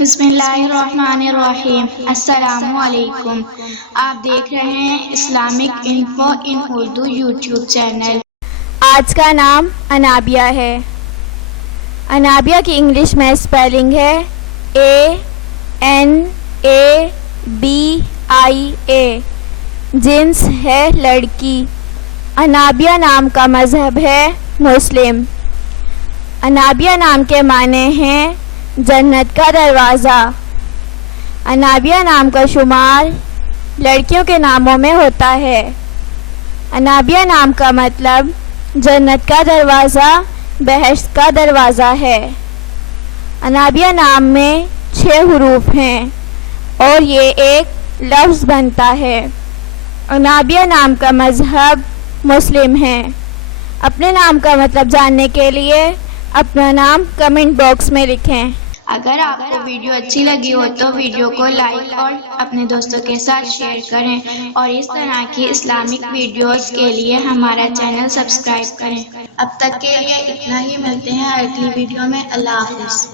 بسم اللہ الرحمن الرحیم۔ السلام علیکم۔ آپ دیکھ رہے ہیں اسلامک انفو ان اردو یوٹیوب چینل۔ آج کا نام انابیہ ہے۔ انابیہ کی انگلش میں اسپیلنگ ہے ANABIA۔ جنس ہے لڑکی۔ انابیہ نام کا مذہب ہے مسلم۔ انابیہ نام کے معنی ہیں جنت کا دروازہ۔ انابیہ نام کا شمار لڑکیوں کے ناموں میں ہوتا ہے۔ انابیہ نام کا مطلب جنت کا دروازہ، بہشت کا دروازہ ہے۔ انابیہ نام میں 6 حروف ہیں اور یہ ایک لفظ بنتا ہے۔ انابیہ نام کا مذہب مسلم ہے۔ اپنے نام کا مطلب جاننے کے لیے اپنا نام کمنٹ باکس میں لکھیں۔ اگر آپ کو ویڈیو اچھی لگی ہو تو ویڈیو کو لائک اور اپنے دوستوں کے ساتھ شیئر کریں، اور اس طرح کی اسلامک ویڈیوز کے لیے ہمارا چینل سبسکرائب کریں۔ اب تک کے لیے اتنا ہی، ملتے ہیں اگلی ویڈیو میں۔ اللہ حافظ۔